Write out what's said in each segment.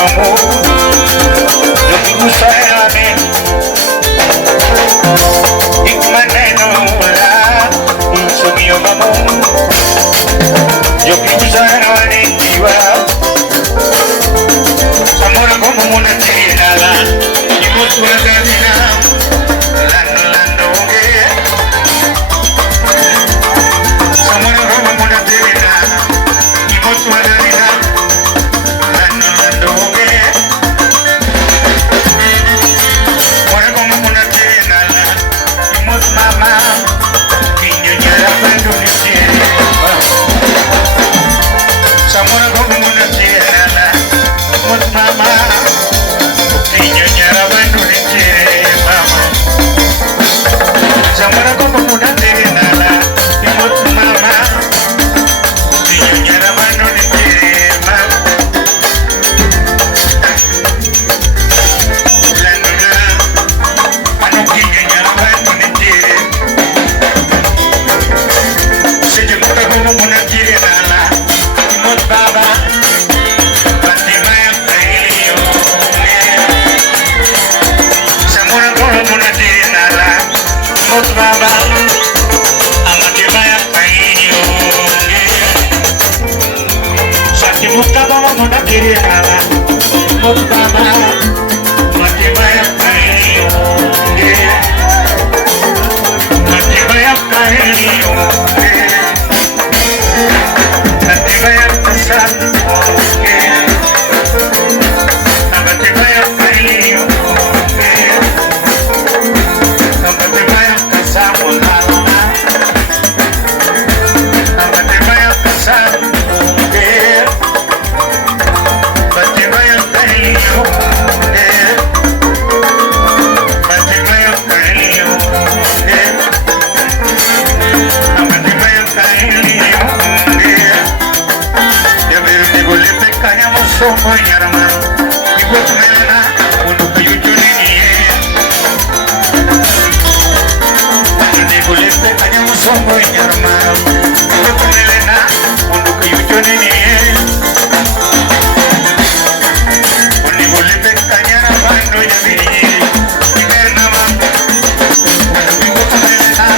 amor, lo que gusta era mí. Y maneno la, uso mío amor, yo que gusta era mí. Amor como una tirada, y vos tú la cadena, lando, amor como una tirada, y vos tú la cadena, lando, ahora como una tirada, y vos mamá, niño ya la cuando me quiere, amor como una tirada, vos mamá, niño ya la cuando me quiere, mamá, amor como una tirada, y vos mamá, niño ya la cuando me quiere, mamá, la nena, ano niño ya la cuando me quiere, se te gusta como una tirada, y vos baba, Fatima ya traído, se amor como una tirada, y vos baba, Fatima ya traído, se te gusta como una tirada, y vos baba, Fatima ya traído, Fatima ya traído, Fatima ya pasando, Fatima ya traído, Fatima ya pasamos nada, Fatima ya pasando, Fatima ya traído, Fatima ya traído, Fatima ya traído, ya ver de golpe cañamos somos y hermano, y vos me la uno que yo ni de golpe cañamos somos y hermano, y vos me la uno que yo ni de golpe cañara mano ya vi y ver nada más, y vos me la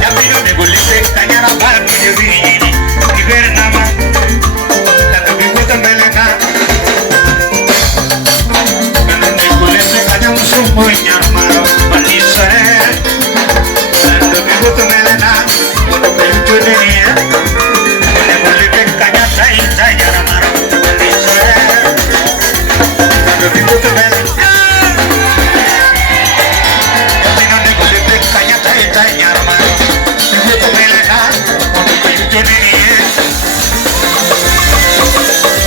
ya vino de golpe cañara mano ya vi y ver nada más, tanto que gusta me la de golpe cañamos somos y hermano, Vanessa, tanto que gusta me la uno que yo tenía, de golpe cañata y talla hermano, Vanessa, tanto que gusta me la vino de golpe cañata y talla hermano, que gusta me la uno que yo tenía,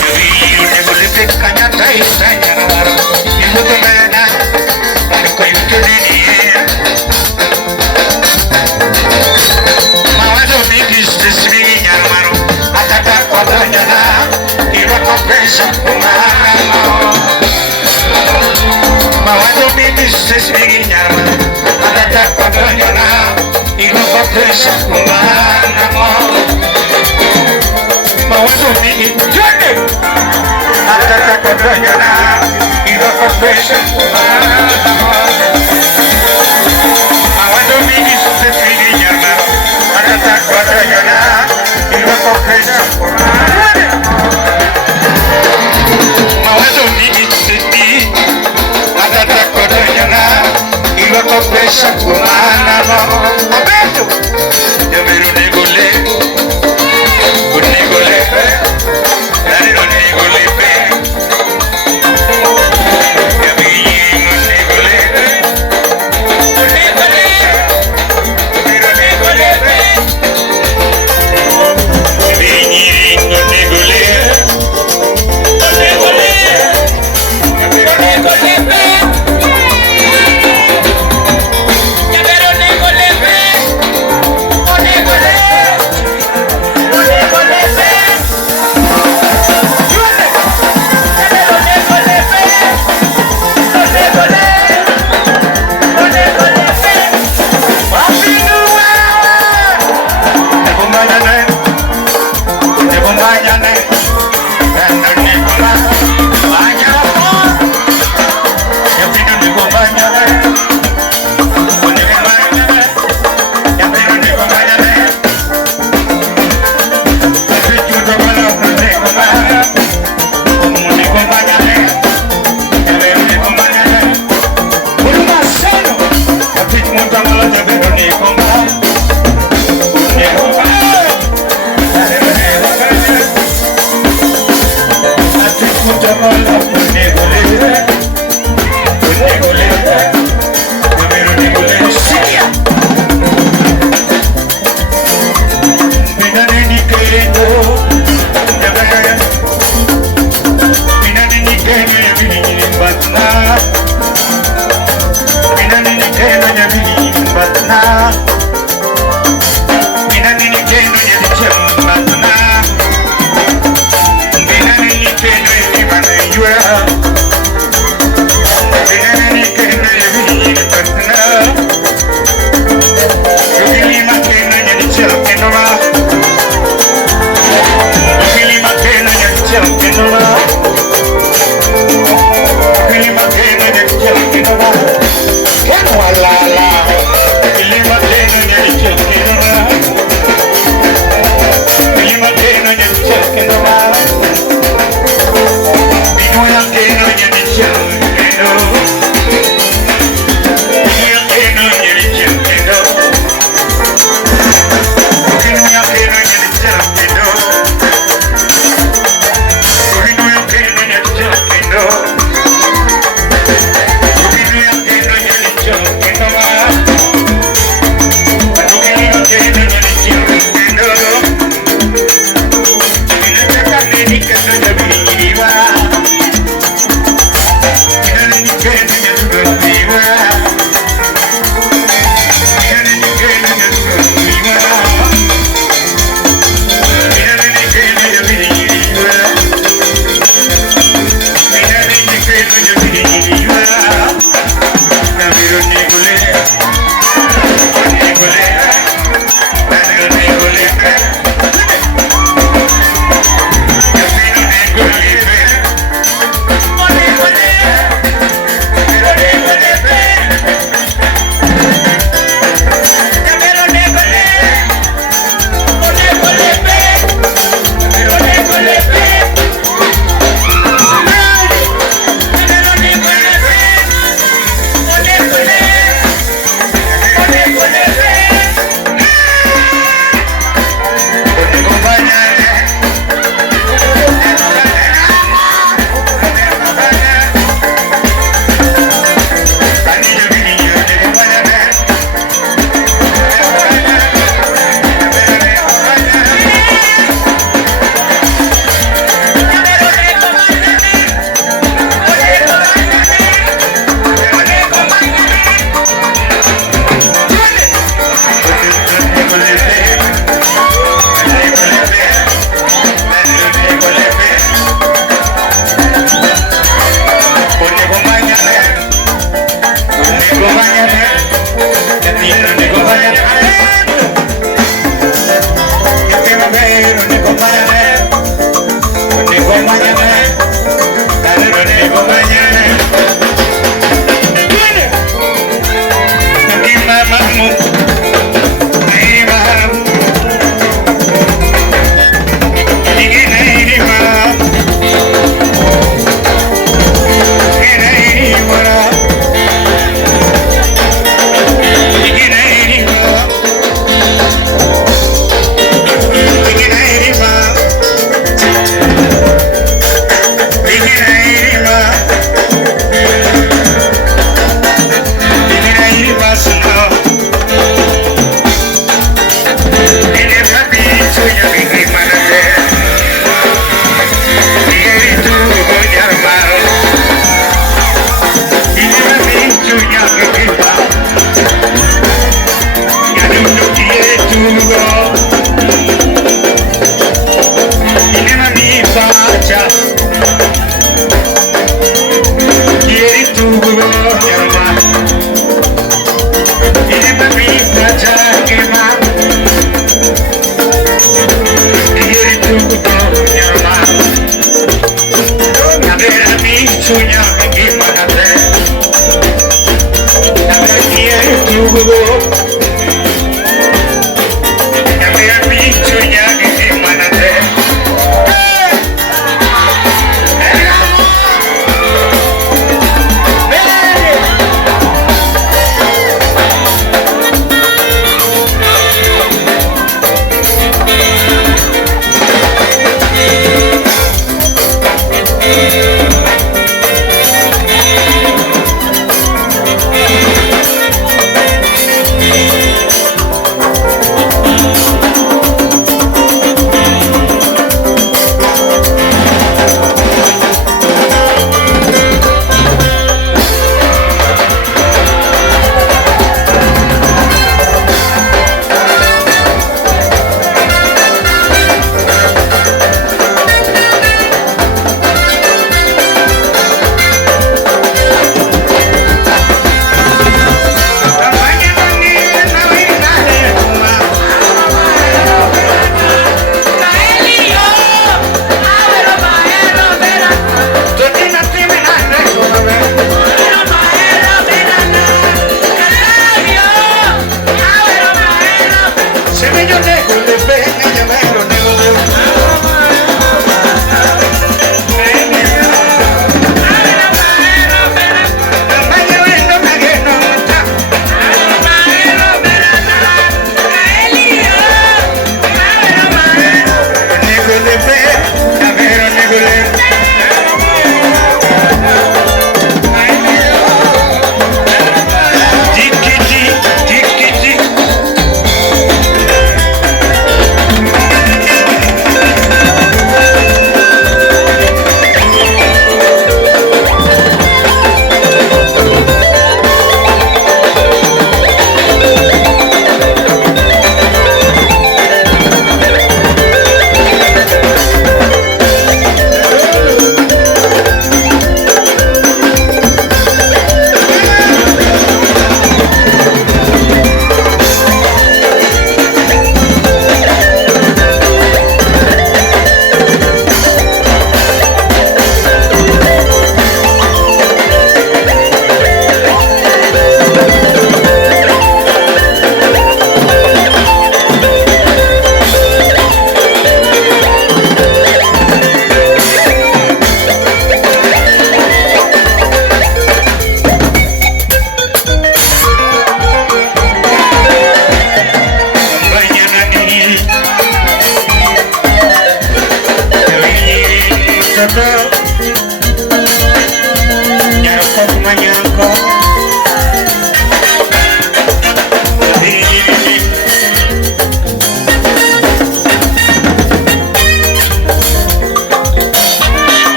yo vi de golpe cañata y talla hermano, que gusta me la uno que yo tenía. Mamá domingues desvigna hermano, atacar con mañana y recompensa humano. Mamá domingues desvigna hermano, atacar con mañana y recompensa humano. Mamá domingues atacar con mañana y recompensa humano. Mamá domingues desvigna hermano, atacar con mañana y recompensa humano. Mamá domingues desvigna atacar con mañana y recompensa humano. Aberto, ya ver un negole, dale un negole, ya vi un negole,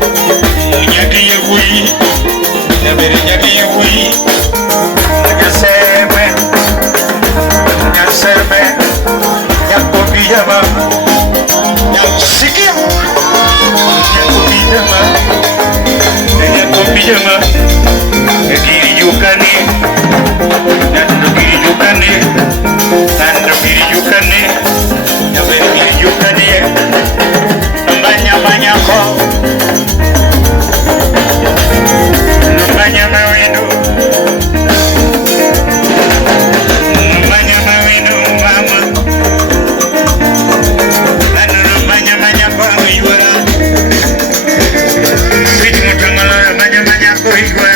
Nyaki yui, nyabere nyaki yui. Nyaseme, nyaseme, nyakobiyama, nyasikia, nyakobiyama, nyakobiyama, nyakiri yukani, nyakiri yukani, nyakiri yukani, nyakiri yukani, mbanya mbanya ko. Mbanya mawendo, mbanya mawendo mama, mbanya mbanya kwa iwara, sweet mutangala mbanya mbanya kwa iwara.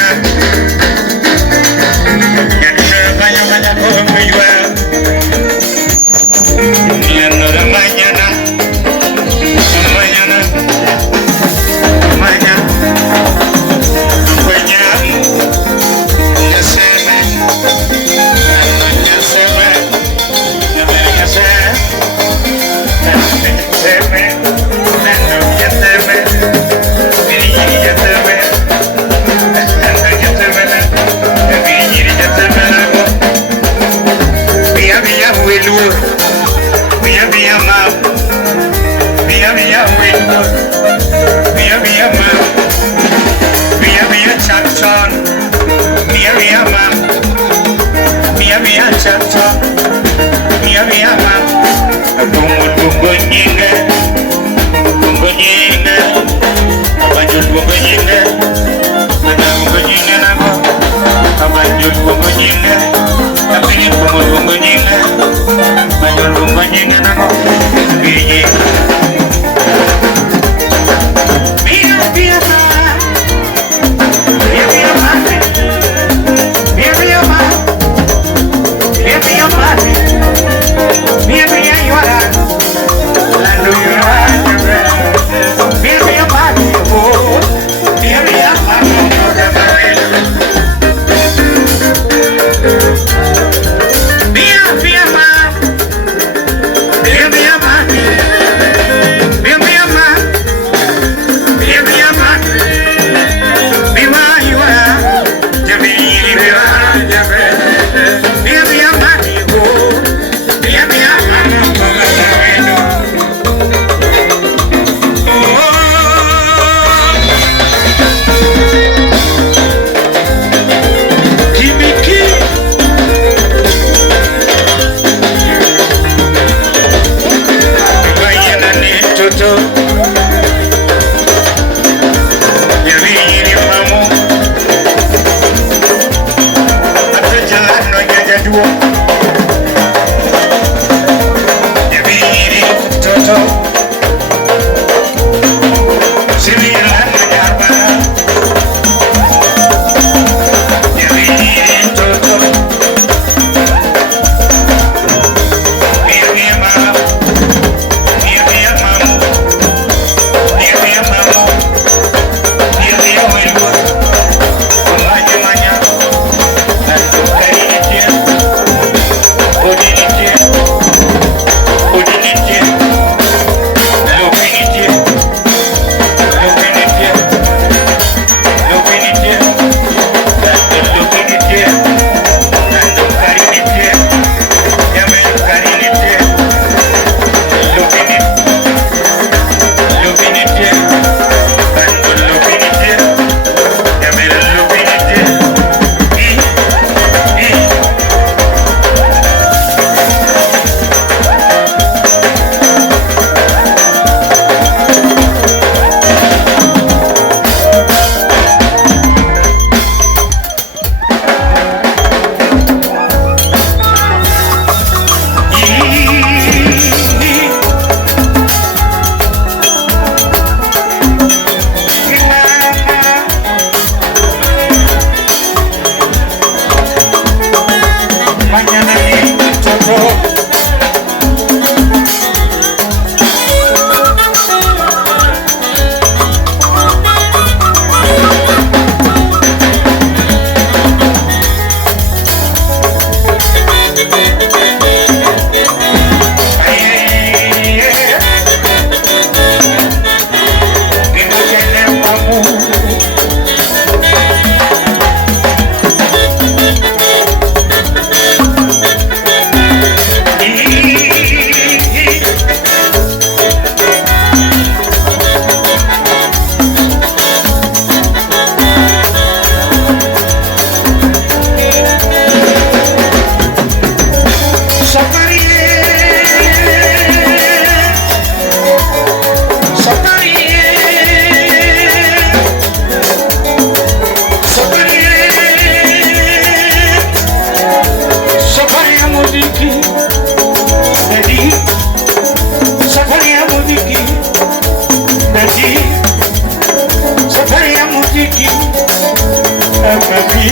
mami,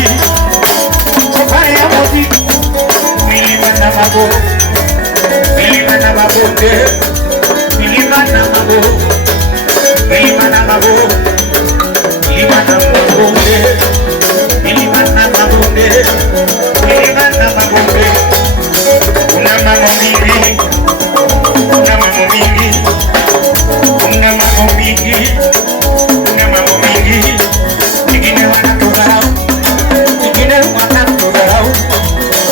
safari ya muziki, milima na mabonde, milima na mabonde, milima na mabonde, milima na mabonde, milima na mabonde, milima na mabonde, milima na mabonde. Una mambo mingi, una mambo mingi, una mambo mingi, una mambo mingi. Wengine wanatudharau, wengine wanatudharau,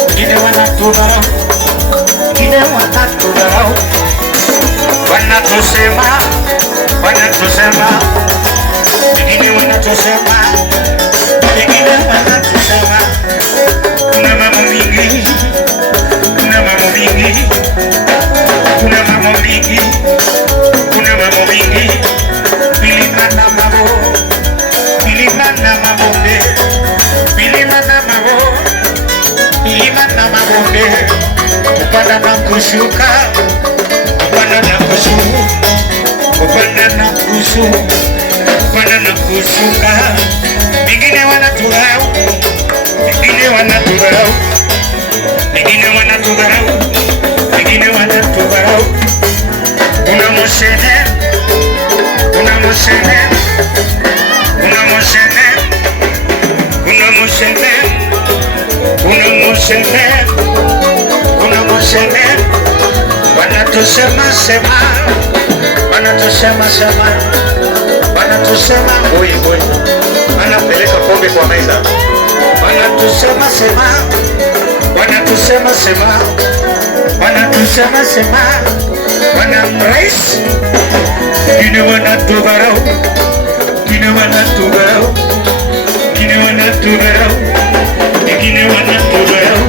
wengine wanatudharau, wengine wanatudharau. Wanatusema, wanatusema, wengine wanatusema, wengine wanatusema. Una mambo mingi, una mambo mingi, una mambo mingi, una mambo mingi. Milima na mabonde, milima na mabonde, milima na mabonde, milima na mabonde. Kupanda na kushuka, kupanda na kushuka, kupanda na kushuka, kupanda na kushuka. Wengine wanatudharau, wengine wanatudharau, wengine wanatudharau, wengine wanatudharau. Una moshene, una moshene, una moshene, una moshene, una moshene, una moshene. Wanatusema sema, wanatusema sema, wanatusema ngoi ngoi, wanapeleka pombe kwa meza. Wanatusema sema, wanatusema sema, wanatusema sema, wanamrais. Wengine wanatudharau, wengine wanatudharau, wengine wanatudharau, wengine wanatudharau.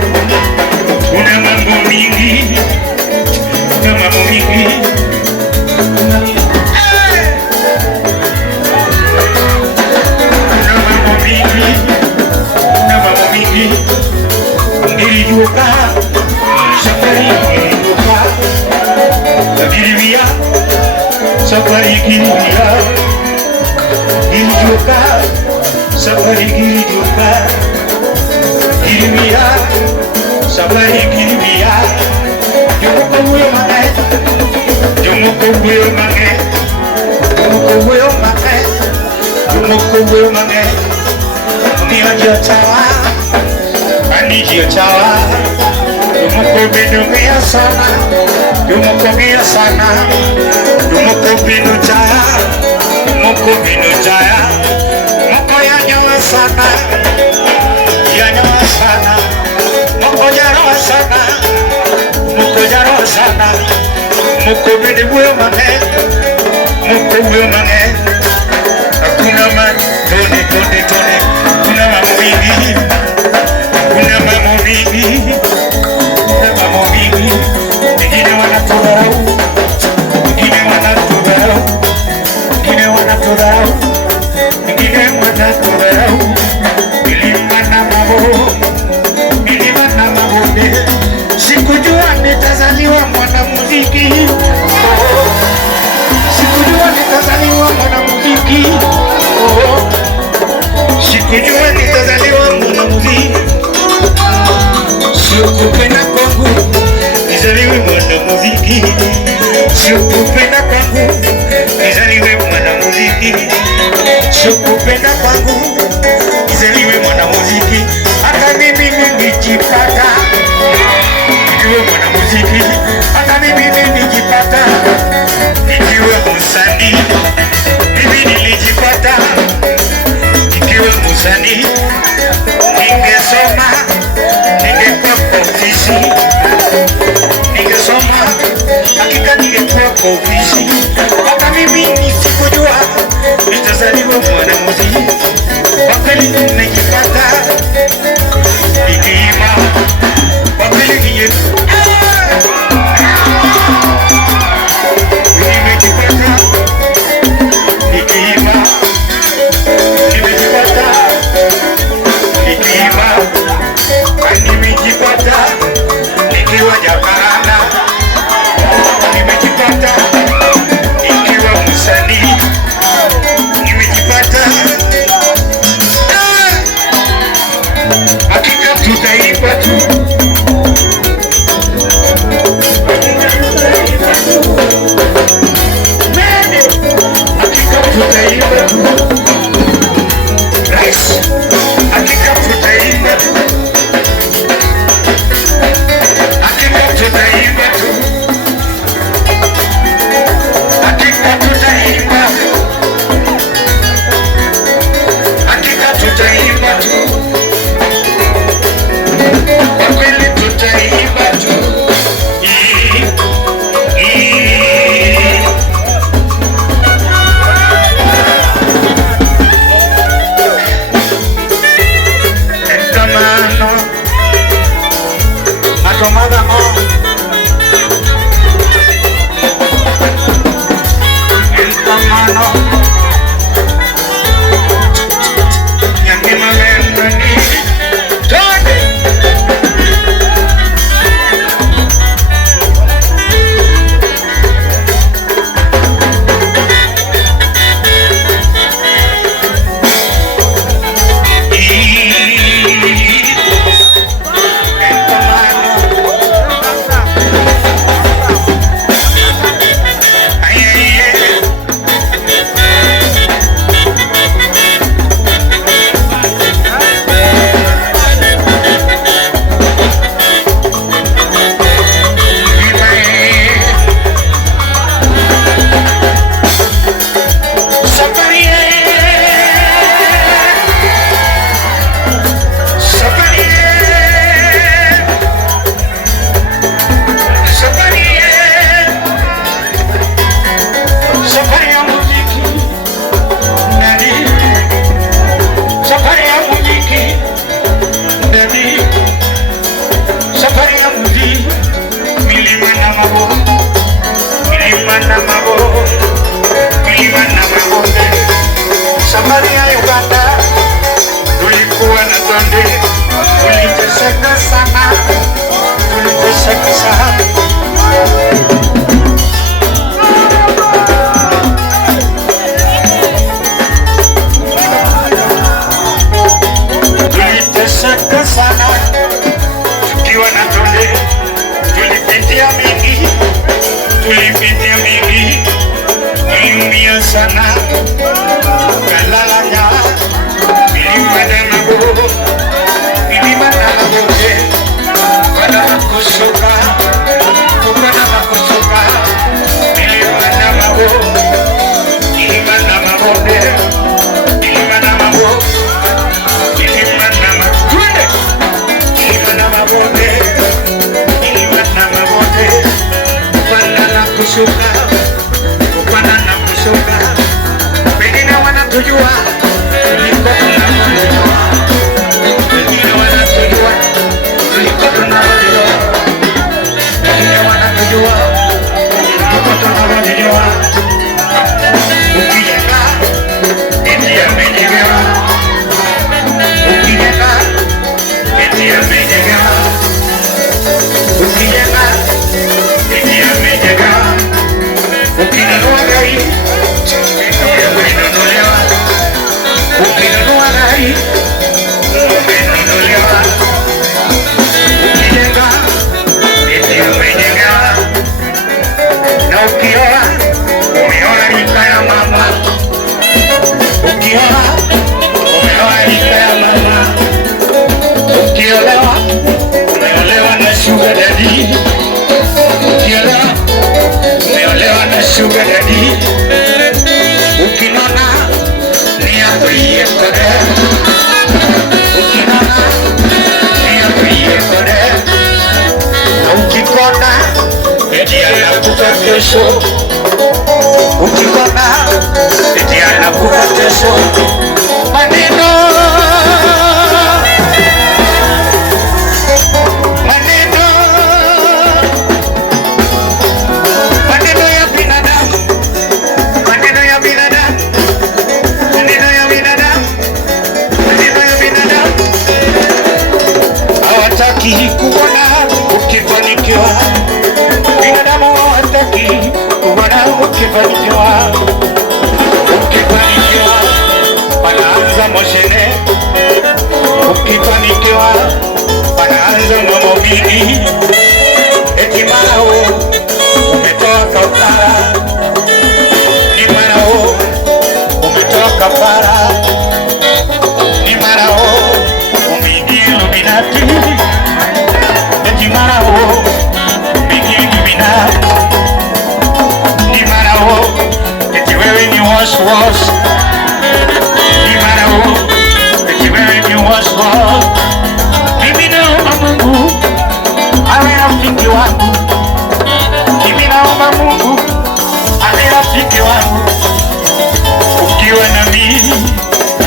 Una mambo mingi, una mambo mingi, una mambo mingi, una mambo mingi. Nilijuka safari, nilijuka nilijuka safari, nilijuka nilijuka safari, nilijuka nilijuka safari, nilijuka. Jomoko huyo mange, jomoko huyo mange, jomoko huyo mange, jomoko huyo mange. Ndio chawa, ndio chawa. Jomoko binumia sana, jomoko bia sana, jomoko binu chaya, jomoko binu chaya. Moko yanyoa sana, yanyoa sana, moko jaroa sana, moko jaroa sana. Moko binu huyo mange, moko huyo mange. Hakuna man, tone tone tone. Kuna mambo mingi, kuna mambo mingi, kuna mambo mingi. Wengine wanatudharau, wengine wanatudharau, wengine wanatudharau, wengine wanatudharau. Milima na mabonde, milima na mabonde. Sikujua nitazaliwa mwanamuziki, sikujua nitazaliwa mwanamuziki, sikujua nitazaliwa mwanamuziki. Sikupenda kwangu nizaliwe mwanamuziki, sikupenda kwangu nizaliwe mwanamuziki, sikupenda kwangu nizaliwe mwanamuziki. Hata mimi nilijipata nikiwa mwanamuziki, hata mimi nilijipata nikiwa msanii, mimi nilijipata nikiwa msanii. Ningesoma, ningekuwa ofisi, ningesoma, hakika ningekuwa ofisi. Hata mimi nisikujua nitazaliwa mwanamuziki, kwa kweli nimejipata nikiimba, kwa kweli nimejipata nikiimba, nimejipata nikiimba, nimejipata nikiwa Jakaranda, nimejipata nikiwa msanii, nimejipata kuliko tunavyojua. Wengine wanatujua kuliko tunavyojua. Wengine wanatujua kuliko tunavyojua. Ukijenga eti amejengewa, ukijenga eti amejengewa, ukijenga eti amejengewa, ukinunua gari eti amenunuliwa, ukinunua gari amenunuliwa, ukijenga eti amejengewa, na ukioa umeoa rika ya mama, ukioa umeoa rika ya mama, ukiolewa umeolewa na sugar daddy, ukiolewa umeolewa na sugar daddy, ukinona ni yako iyekode, ukinona ni yako iyekode, na ukikona eti anakupa kesho, ukikona eti anakupa kesho. Maneno ya binadamu, maneno ya binadamu, maneno ya binadamu, maneno ya binadamu. Hawataki kuona ukifanikiwa, binadamu hawataki kuona ukifanikiwa. Ukifanikiwa wanaanza moshene, ukifanikiwa wanaanza na mobili, eti marao umetoa kafara, ni marao umetoa kafara, ni marao umeingia Illuminati, eti marao umeingia Illuminati, ni marao eti wewe ni wash wash, ni marao eti wewe ni wash wash. Mimi naomba Mungu awe rafiki wangu, mimi naomba Mungu awe rafiki wangu. Ukiwa na mimi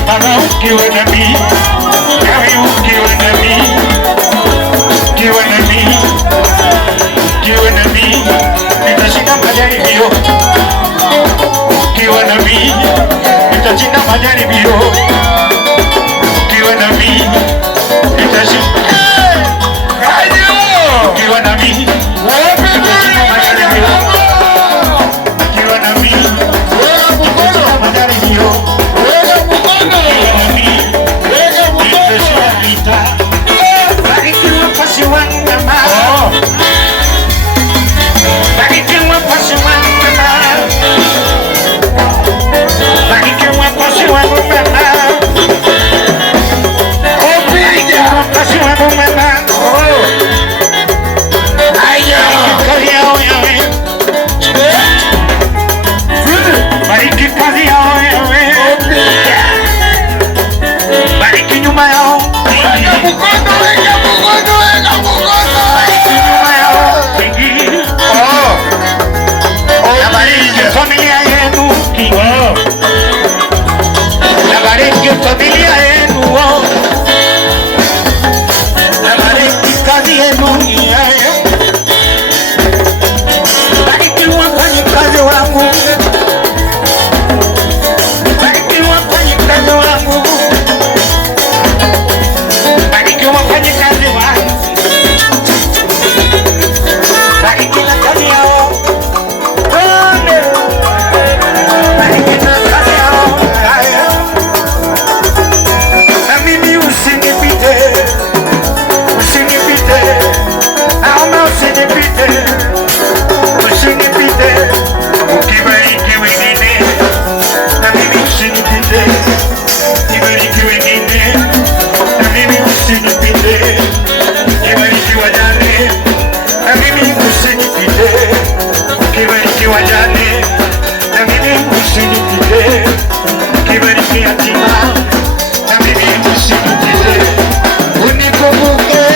Baba, ukiwa na mimi nawe, ukiwa na mimi, ukiwa na mimi, ukiwa na mimi nitashinda majaribio, ukiwa na mimi nitashinda majaribio, ukiwa na mimi nitashinda, ukiwa na mimi nitashinda majaribio, ukiwa na mimi nitashinda majaribio, ukiwa na mimi nitashinda vita. Barikiwa pasi wangu mama, barikiwa pasi wangu mama, barikiwa pasi wangu mama, barikiwa pasi wangu mama. Ayo, kazi yao yawe, bariki kazi yao yawe, bariki nyuma yao, bariki nyuma yao, na bariki familia yenu, na bariki familia yenu, na bariki kazi yenu, bariki wafanyikazi wangu, bariki wafanyikazi wangu, bariki wafanyikazi wangu, bariki na kazi yao, bariki na kazi yao. Na mimi usinipite, usinipite, naomba usinipite, usinipite, ukibariki wengine, na mimi usinipite, ukibariki wengine, na mimi usinipite, ukibariki wajane, na mimi usinipite, ukibariki wajane, na mimi usinipite, ukibariki yatima, na mimi usinipite, unikumbuke,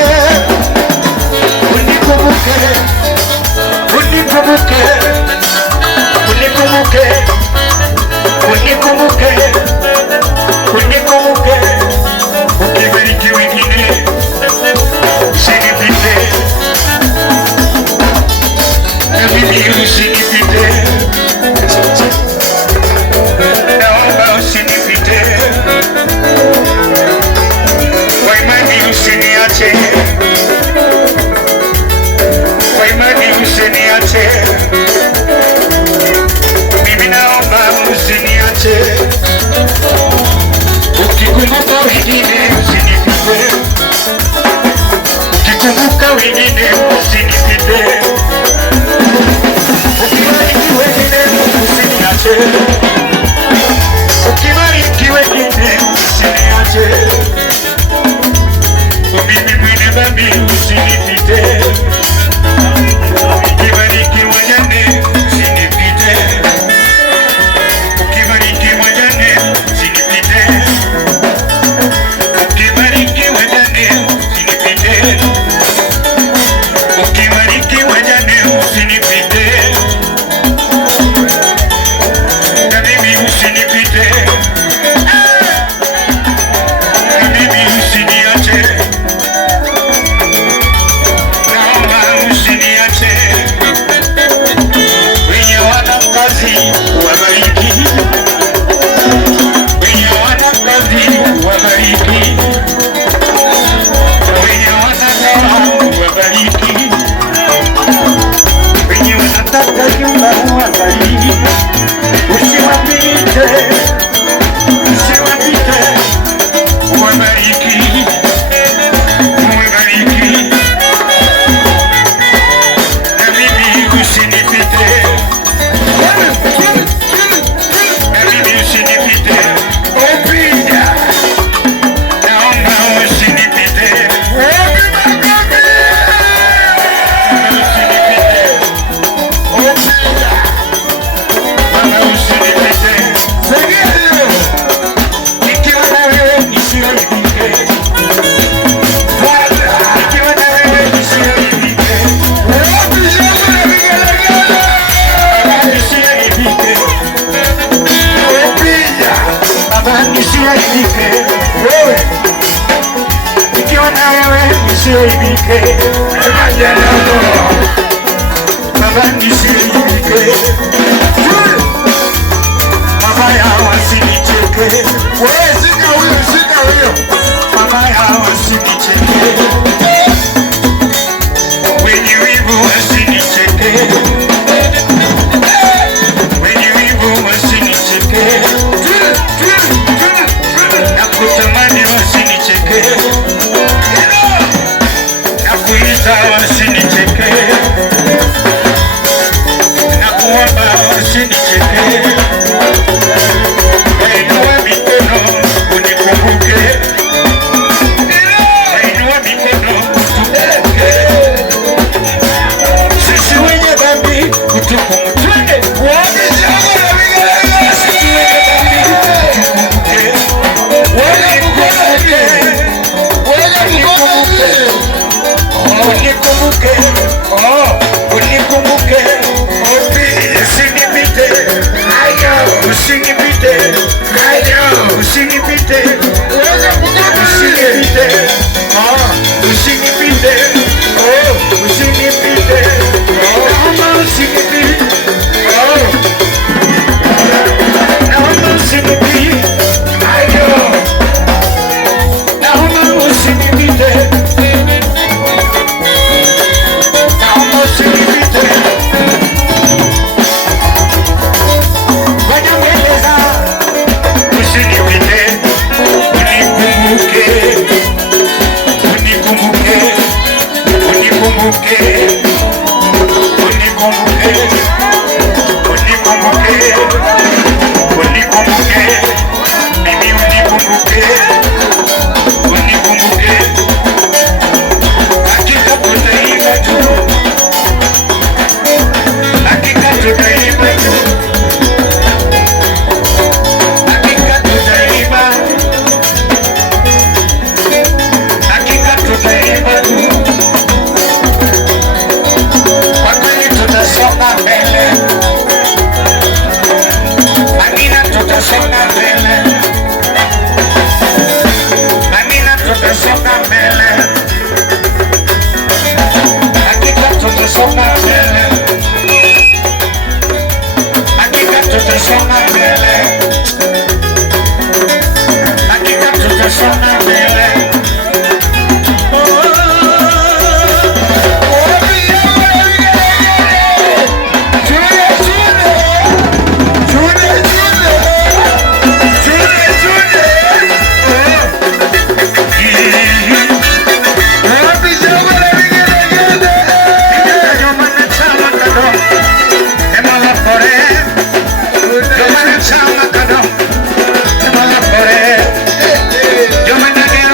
unikumbuke, unikumbuke, unikumbuke, unikumbuke, unikumbuke, nisiaibike, wewe nikiwa na wewe nisiaibike, Baba nisiaibike, mabaya wasinicheke, wewe sika huyo, mabaya wasinicheke, wenye wivu wasinicheke, wenye wivu wasinicheke, nakutamani wasinicheke, nakuita wasinicheke, nakuomba wasinicheke, wainua mikono unikumbuke, wainua mikono tukumbuke, sisi wenye dhambi utukumbuke, unikumbuke, usinipite, yo me negué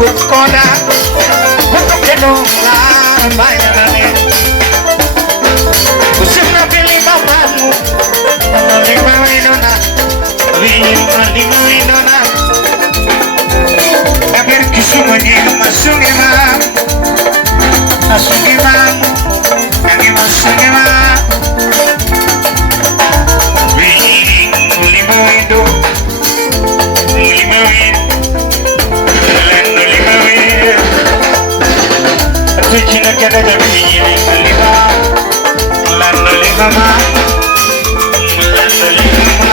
wuoth koda wuotho kendo lamayane osiepna bilima manu lima winona lima winona ager Kisumu nying masungima masungima yangi masungima lima windo lima windo lima windo tuchina kada jabi lima lando lima ma lando lima ma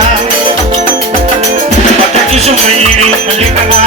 pada Kisumu nying lima ma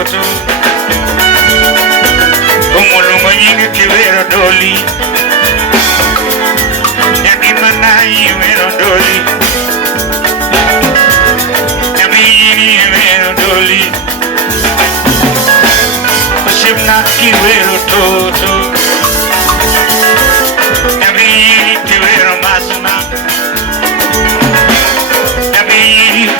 toto umulungo nyingi kiwero doli nyaki manai wero doli nyamini wero doli ushimna kiwero toto nyamini kiwero masuna nyamini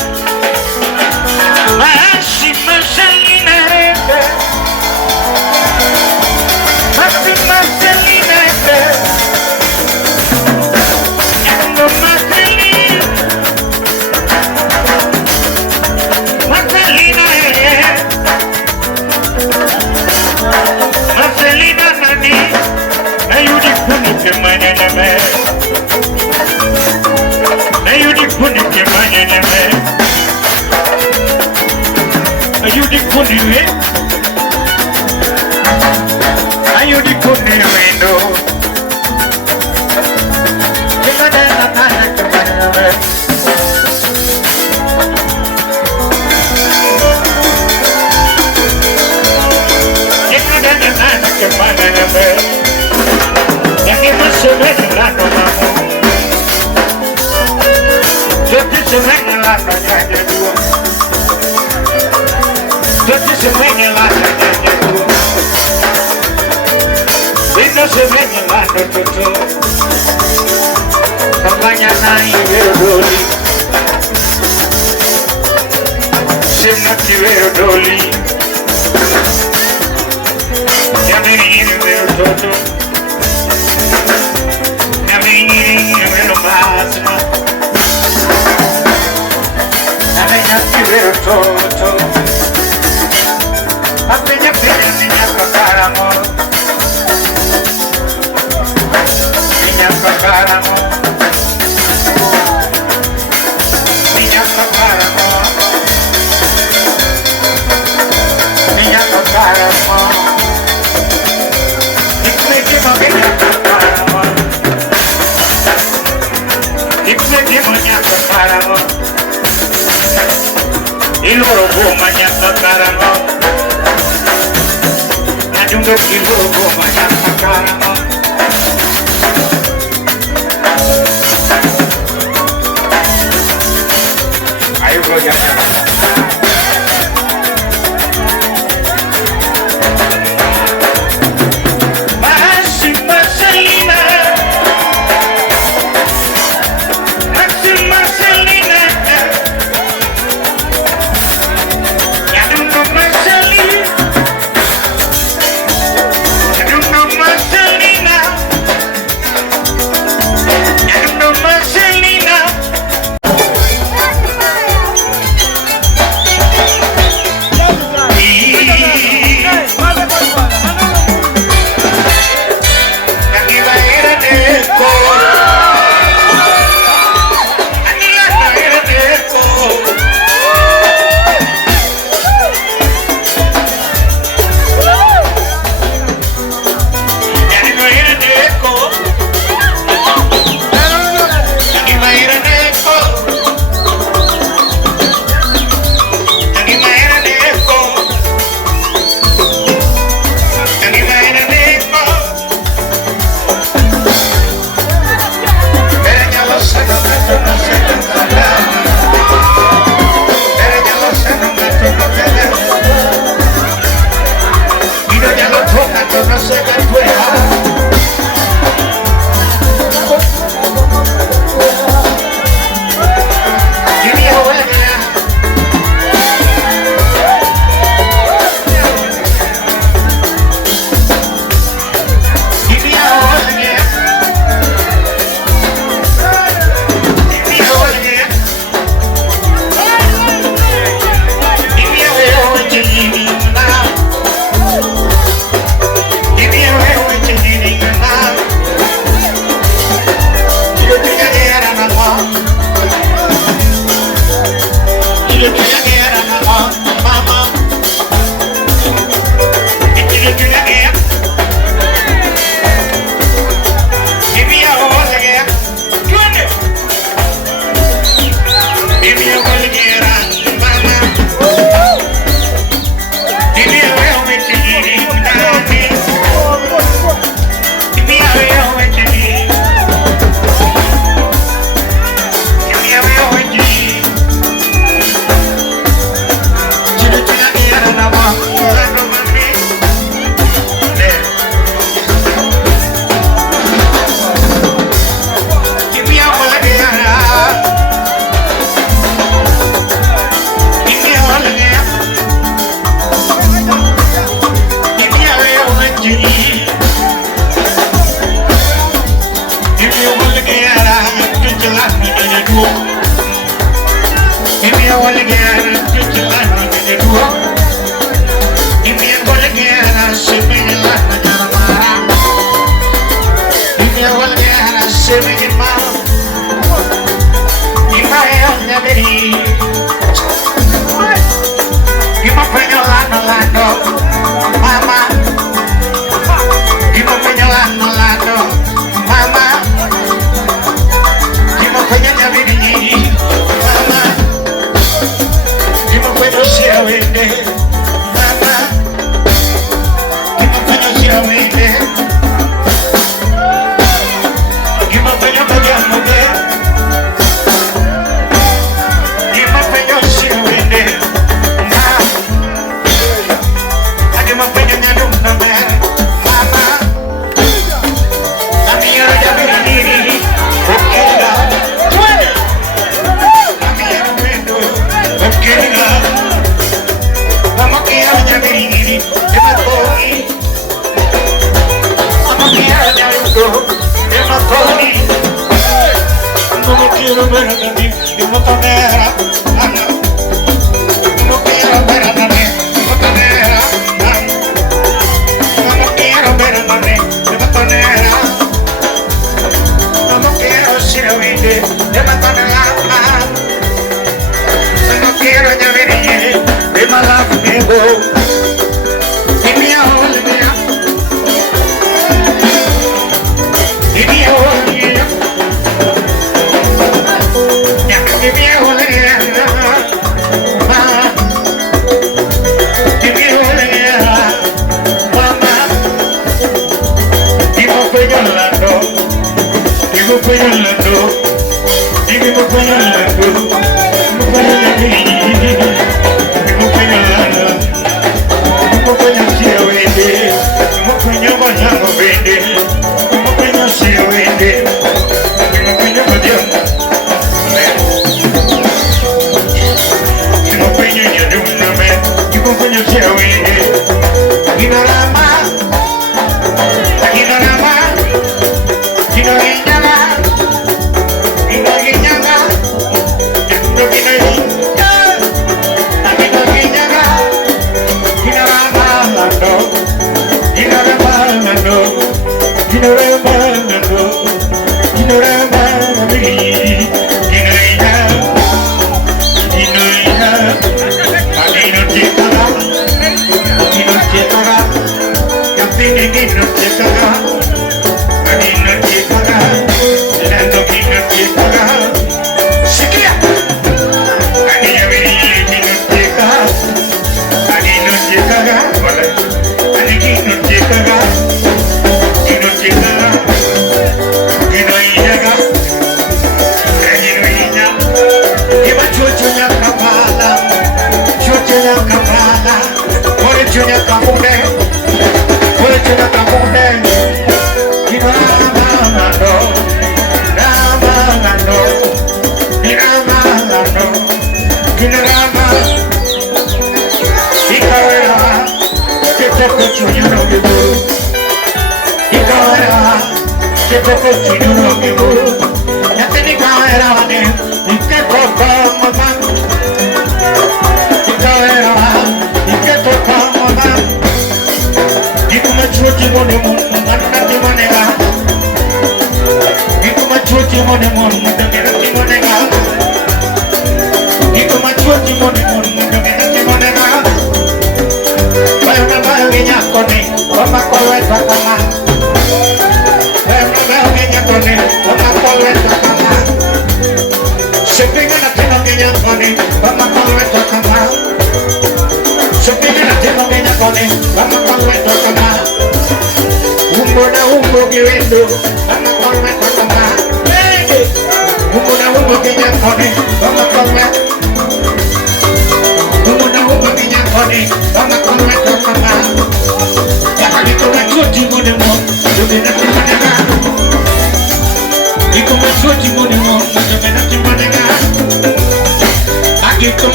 duo. Imi awalgera tuchilana de duo. Imi awalgera similana jamara. Imi awalgera similana. Ima yonaberi. Ima penyolano lano, mama. Ima penyolano lano, mama. Ima penyolaberi, mama. Ima penyosiawende, mama. Ima penyosiawende. Ima penyolaberi, ima penyosiawende.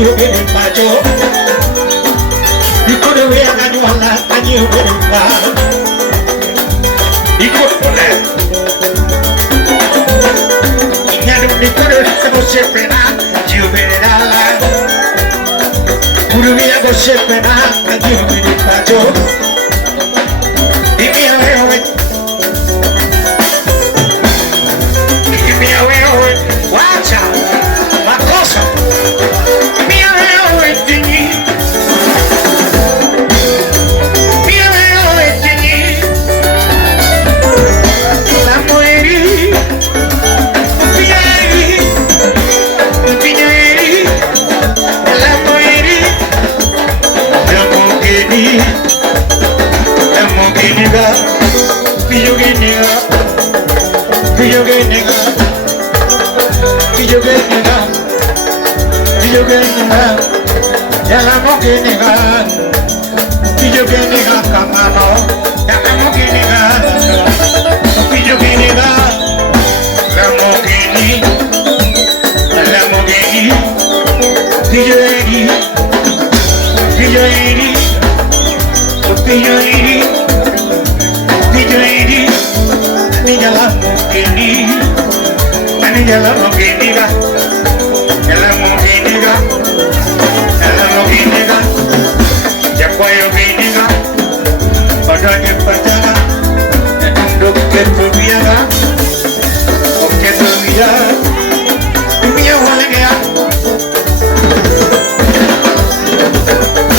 you get it, Macho. You could have wear and you are not, and you get it, Macho. You could have left. You could have go shipping out, you get it out. Could have go shipping out, and you get it, Macho. Give me a way of it. Give me a way of it. Watch out. My cosa. Give me a way of it, Dingy. Give me a way of it, Dingy. La mueri. Piñari. Piñari. La mueri. La mogeni. La mogeniga. Pillogeniga. Pillogeniga. Pillogeniga. Pillogeniga. Ya la mogeniga. Pillogeniga kamano. Ya la mogeniga. Pillogeniga. La mogeni. La mogeni. Pillogeni. Pillogeni. Pillogeni. Pillogeni. Niña la mogeni. Niña la mogeniga. La mogeniga. La mogeniga. Ya puedo viniga. Para que pasara. Lo que tuviera. O que tuviera. Mi abuela que ha.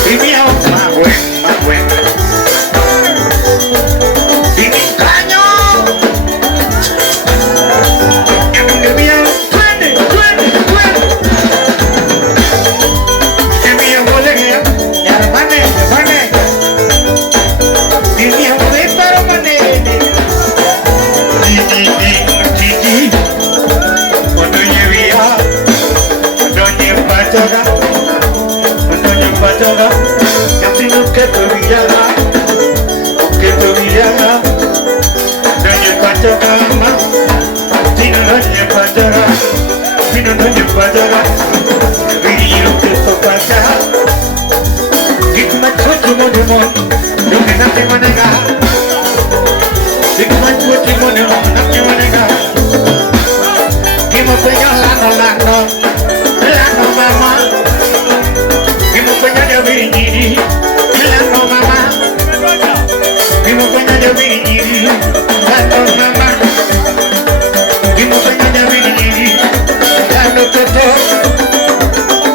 Y mi abuela más buena. Y mi caño. Y mi abuela. Que tuvieras, que tuvieras, doña Pachorama, si no doña Pachorama, si no doña Pachorama, video que toca acá, que me chuchi monimon, lo que no te maneja, que me chuchi monimon, no te maneja, que me pega lano, mamá, que me pega de viniri. No mamá, vimos cuando yo vine, no mamá, vimos cuando yo vine, dando todo,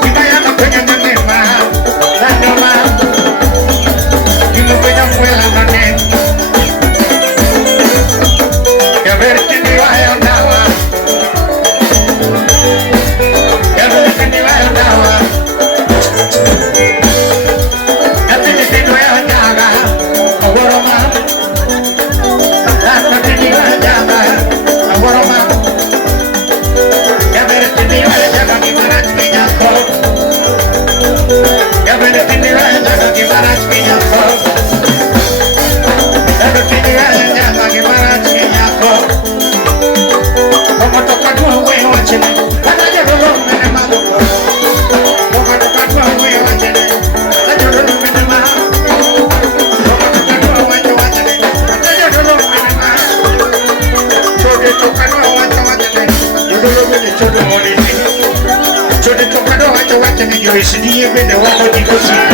y vaya no cuando yo me va, dando más, vimos cuando fue la manera, que a ver si me vaya a andar, que a ver si me vaya a andar. Yo ese día me lo hago de cocina.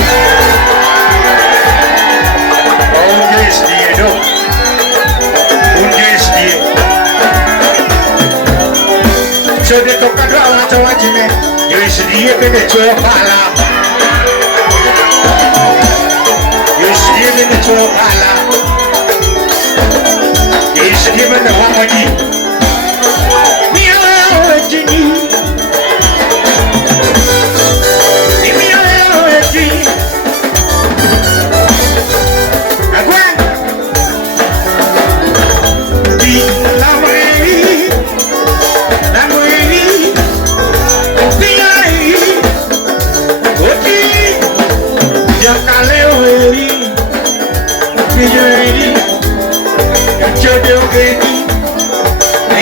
Un día es día, no. Un día es día. Yo te toca a la chavachine. Yo ese día me le echo pala. Yo ese día me le echo pala. Yo ese día me lo hago allí.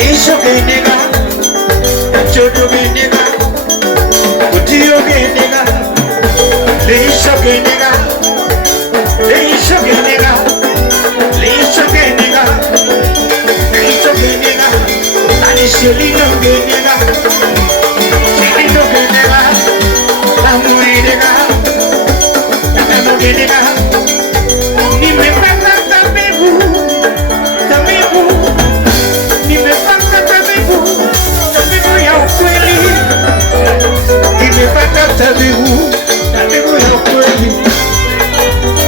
Eso que nega, yo que nega, contigo que nega. genega, leisho genega, leisho genega, leisho genega, ani shelino genega, shelino genega, la muirega, la genega, ni me pasa tabebu, tabebu, ni me pasa tabebu, tabebu ya ukweli, ni me pasa tabebu. Tabibu ya ukweli,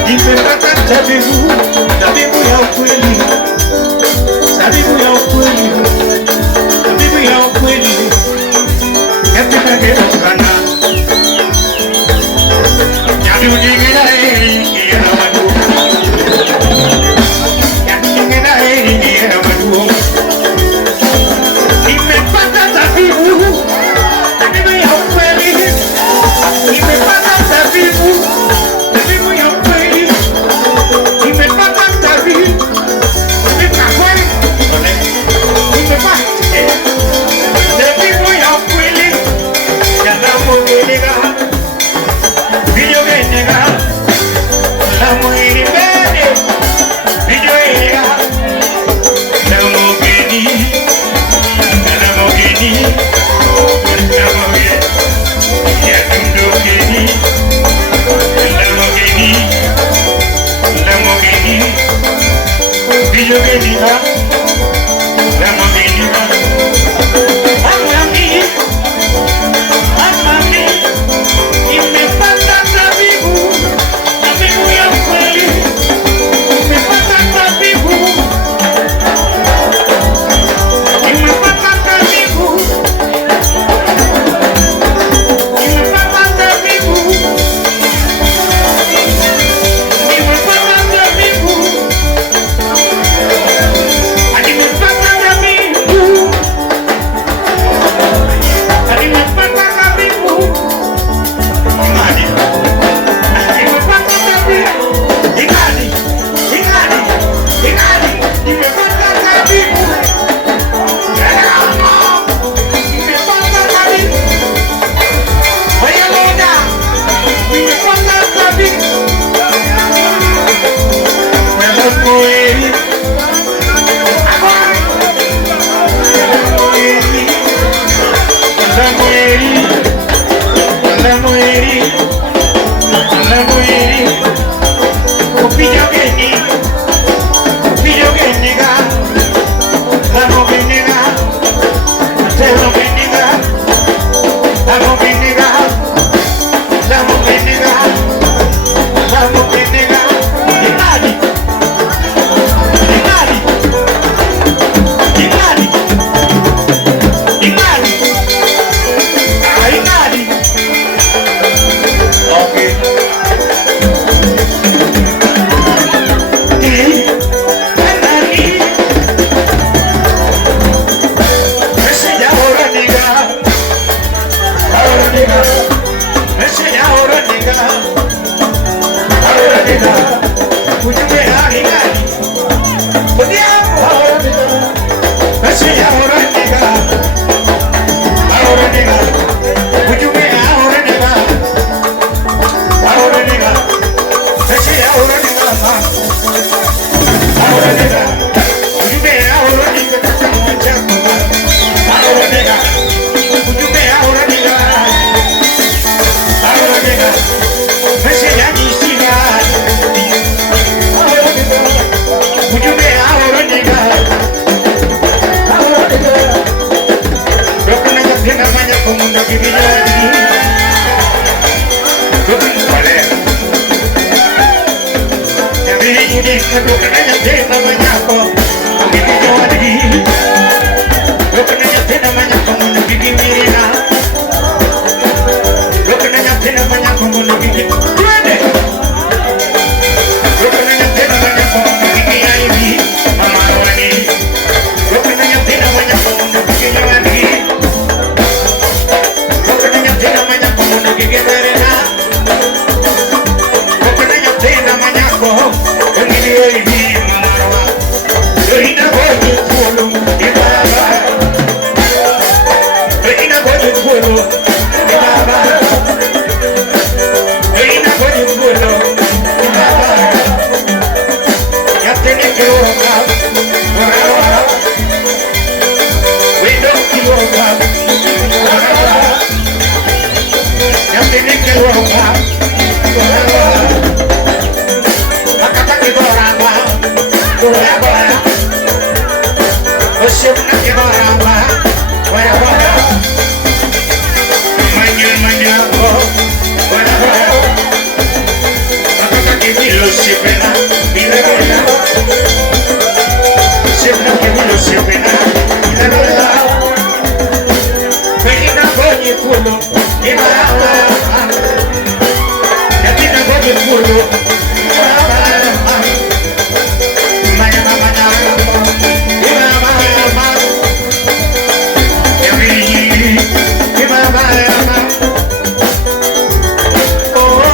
nimepata tabibu, tabibu ya ukweli, tabibu ya ukweli, tabibu ya ukweli, yapenda gerokana, yadudigina eri ya madu, yadudigina eri ya madu, nimepata tabibu, tabibu ya ukweli, nimepata tabibu, tabibu ya ukweli, nimepata tabibu, tabibu ya kweli, nimepata tabibu ya ukweli, ya damu genega, video genega, damu genega, video genega, damu geni, damu geni, damu geni. Reina, ngoje pulo, ibaba. Yatina ngoje pulo, ibaba. Maya mama na ibaba. Yami ibaba. Oh.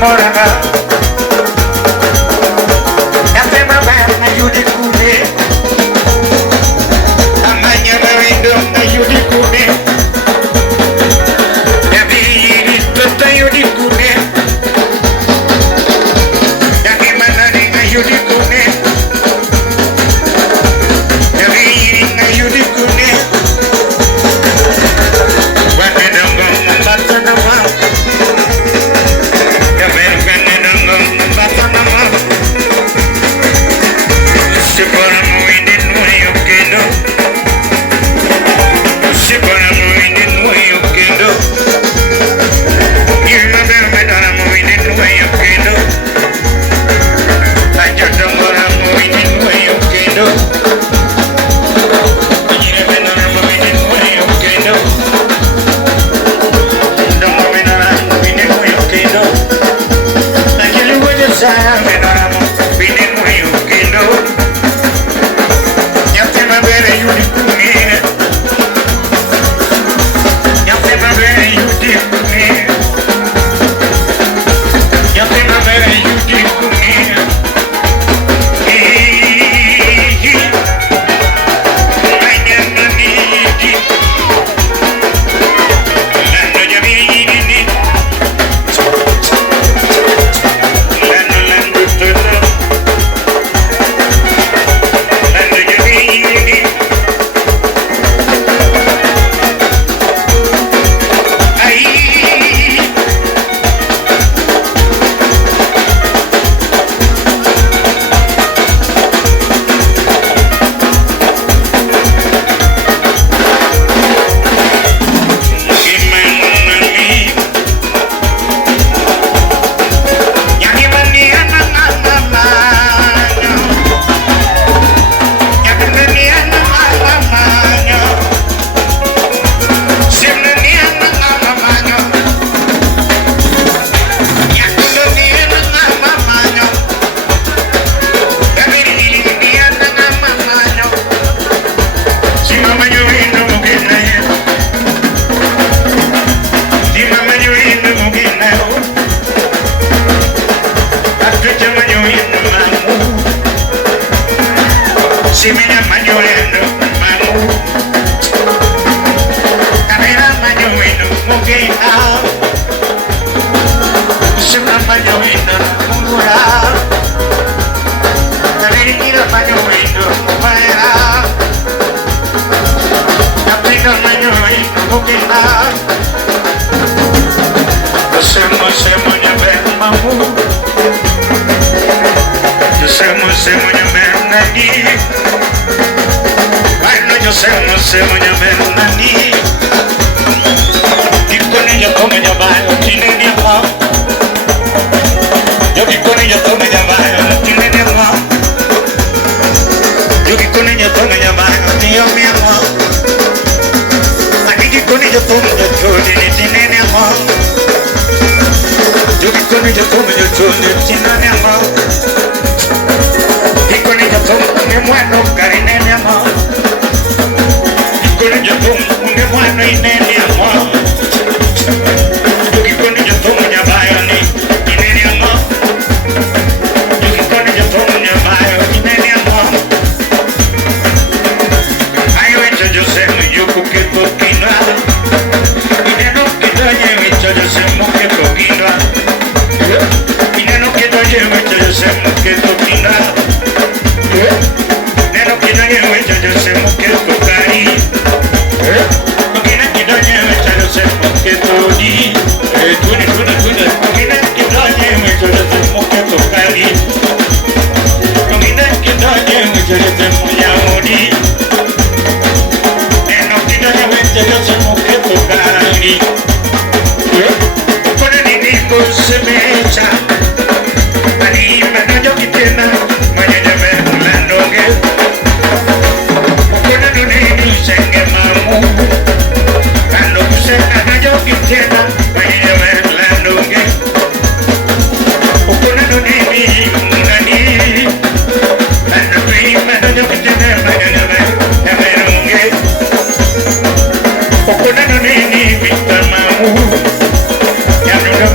Moranga Yapema bana yudi kune Amanya mawindo na yudi kune Yabiri tota yudi kune Yaki manani na yudi kune Yabiri na yudi kune Wanedongo mbata na wao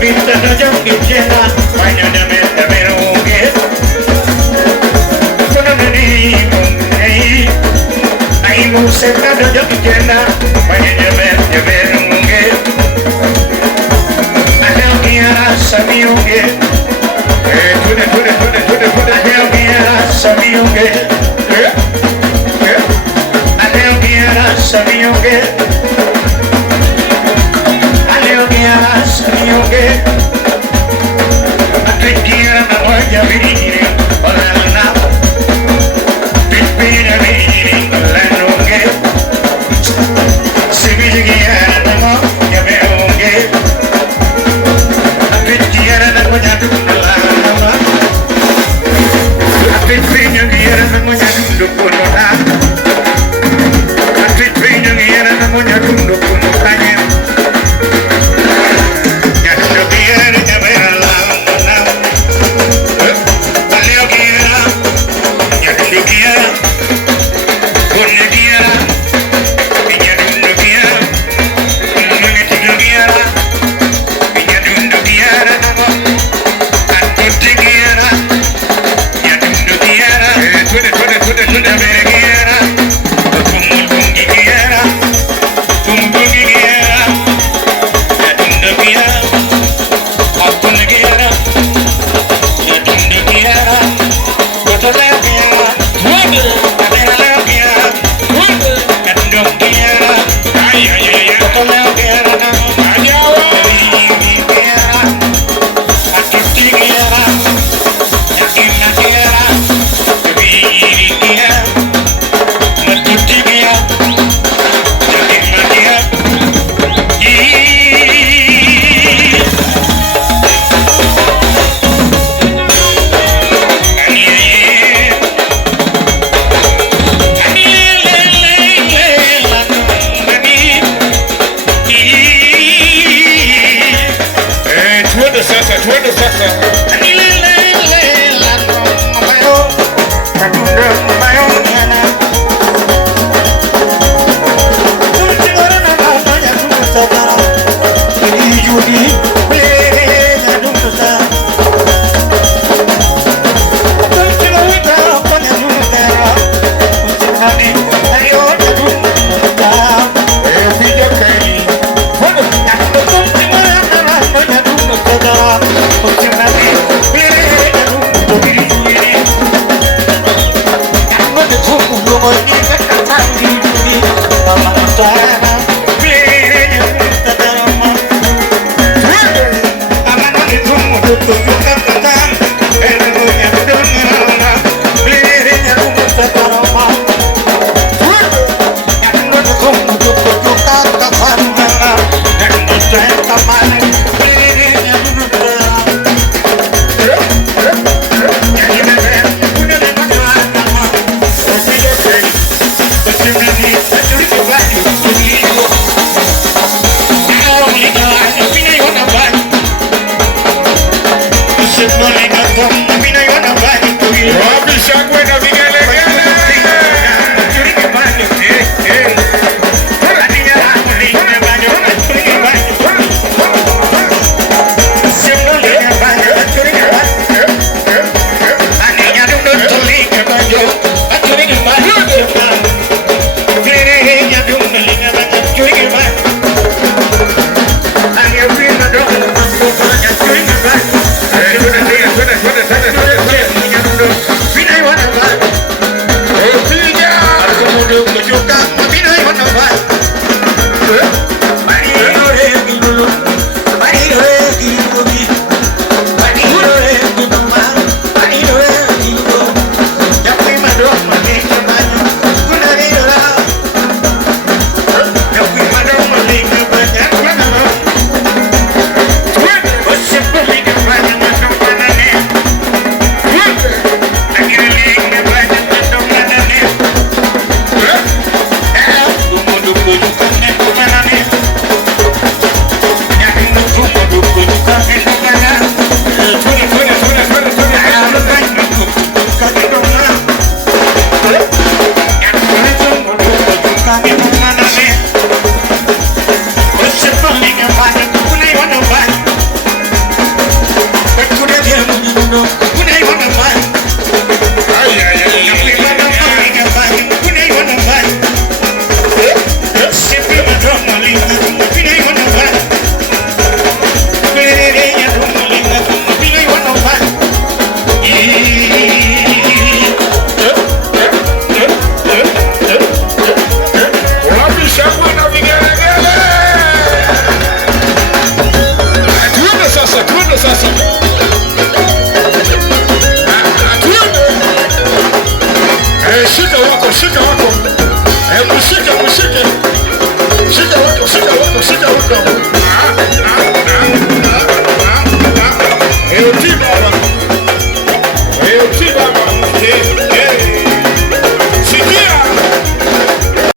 Pinta no yo quisiera, mañana me veré. Kuna meni mungai, ai museta no yo quisiera, mañana me veré. Anel kiara samiyunge, anel kiara samiyunge, anel kiara samiyunge. Samiyunge, atekiera na wajya biri, olana, biri biri olanoge, sibirigiera na mo.